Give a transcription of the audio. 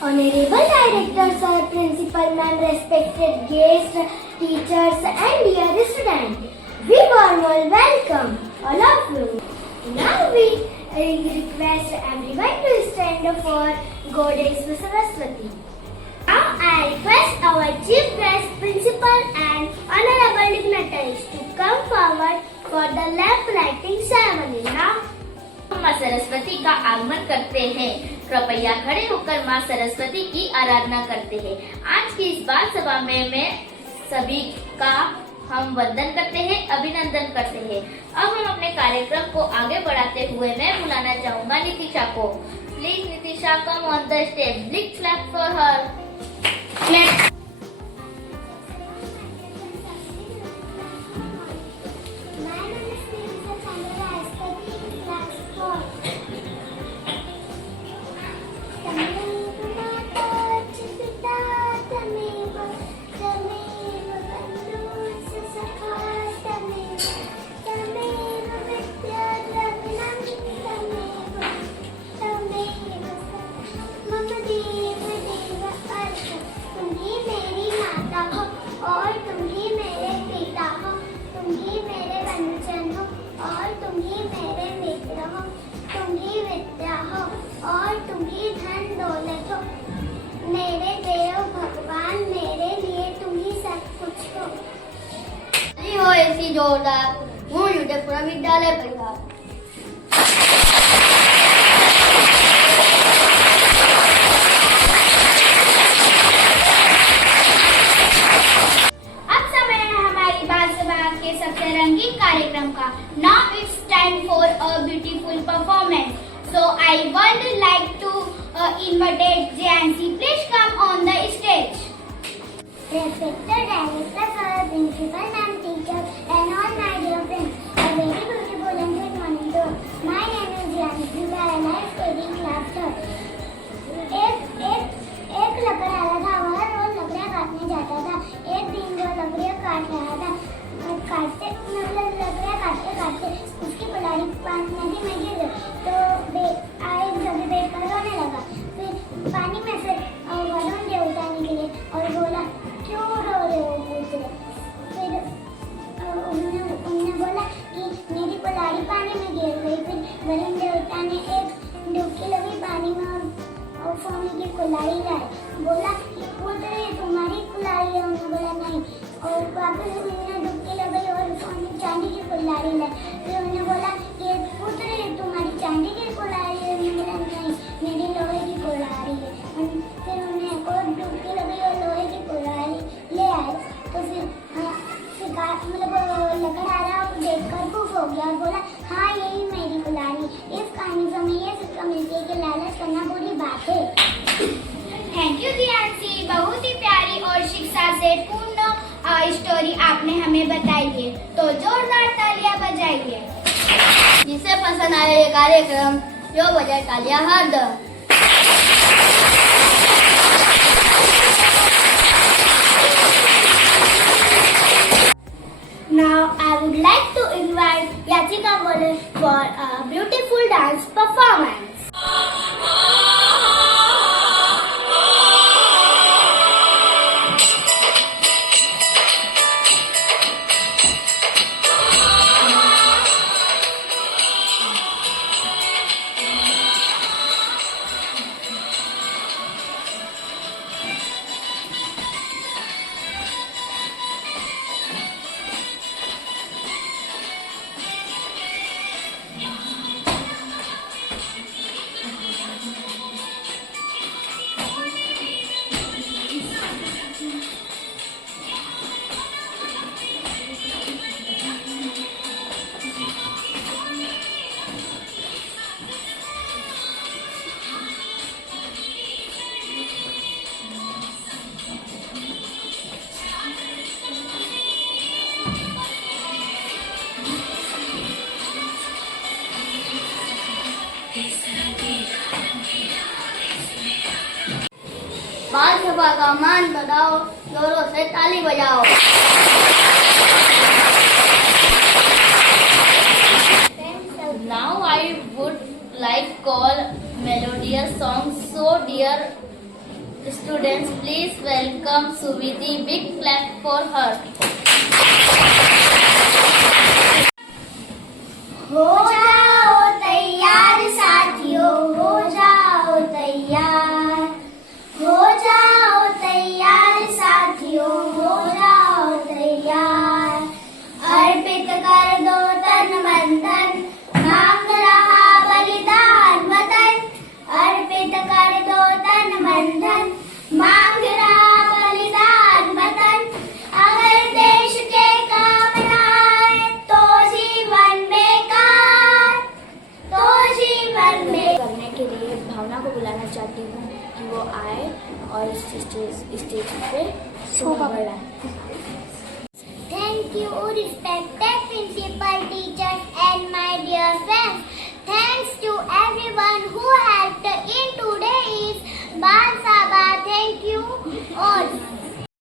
Honorable Director Sir, Principal Ma'am, respected guests, teachers and dear students, we warmly welcome all of you. Now we request everyone to stand for Goddess Saraswati. Now I request our Chief Guest, Principal and Honorable Dignitaries to come forward for the lamp lighting ceremony. Now माँ सरस्वती का आगमन करते हैं। कृपया खड़े होकर माँ सरस्वती की आराधना करते हैं। आज की इस बाल सभा में मैं सभी का हम वंदन करते हैं, अभिनंदन करते हैं। अब हम अपने कार्यक्रम को आगे बढ़ाते हुए मैं बुलाना चाहूँगा नितिशा को। Please Nitisha come on the stage. Big clap for her. Clap. मेरे देव भगवान, मेरे लिए तुम ही सब कुछ हो ऐसी जोरदार हूँ युद्धपुरा विद्यालय परिवार। अब समय है हमारी बाल सभा के सबसे रंगीन कार्यक्रम का। Now it's time for a beautiful performance. So I would like to invite Jancy. Please come on the stage. Respected director, sir, principal, ma'am, teacher, and all my dear friends, a very beautiful and good morning to all. My name is Jancy, and I am studying class third. एक लकड़हारा था, वह रोज लकड़ियाँ काटने जाता था। एक दिन वो लकड़ियाँ काट रहा था। लकड़ियाँ काटते काटते उसकी कुल्हाड़ी नदी में गिर गई, तो एक जगह बैठकर रोने लगा। फिर पानी में से वरुण देव उतारने के लिए और बोला, क्यों रो रहे हो पुत्र? फिर उन्होंने बोला कि मेरी कुल्हाड़ी पानी में गिर गई। फिर वरुण देवता ने एक डुबकी लगी पानी में और सोने की कुल्हाड़ी लाए। बोला कि पुत्र ये तुम्हारी कुल्हाड़ी है? उन्होंने बोला नहीं। और वापस उन्होंने डुबकी लगाई और सोने चांदी की कुल्हाड़ी लाई। फिर उन्होंने बोला कि पुत्र ये तुम्हारी चांदी की कुल्हाड़ी है? उन्होंने बोला नहीं, मेरी लोहे की कुल्हाड़ी है। फिर उन्हें और डुबकी लगाई और लोहे की कुल्हाड़ी ले आए। तो फिर लकड़हारा देखकर खुश हो गया और बोला, हाँ यही मेरी कुल्हाड़ी। इस कहानी से हमें ये शिक्षा मिलती है कि लालच करना बुरी बात है। थैंक यू जियांसी, बहुत ही प्यारी और शिक्षा से पूर्ण स्टोरी आपने हमें बताई है, तो जोरदार तालियां बजाइए। जिसे पसंद आए ये कार्यक्रम जो बजाए तालियां हर दो। Now I would like to invite Yachika Bole for a beautiful dance performance. बाल सभा का मान बढ़ाओ, जोरों से ताली बजाओ। Now I would like call melodious song so dear Students, please welcome Suviti. Big clap for her. हो जाओ तैयार साथियों, हो जाओ तैयार, हो जाओ तैयार साथियों, हो जाओ तैयार। अर्पित कर दो तन मन धन, मांग रहा बलिदान वतन। अर्पित कर दो तन मन धन, मांग रहा बलिदान वतन। अगर देश के काम न आए तो जीवन बेकार, तो जीवन में करने के लिए भावना को बुलाना चाहती हूँ कि वो आए और स्टेज पे शोभा बढ़ाए। Thank you, respected principal, teacher.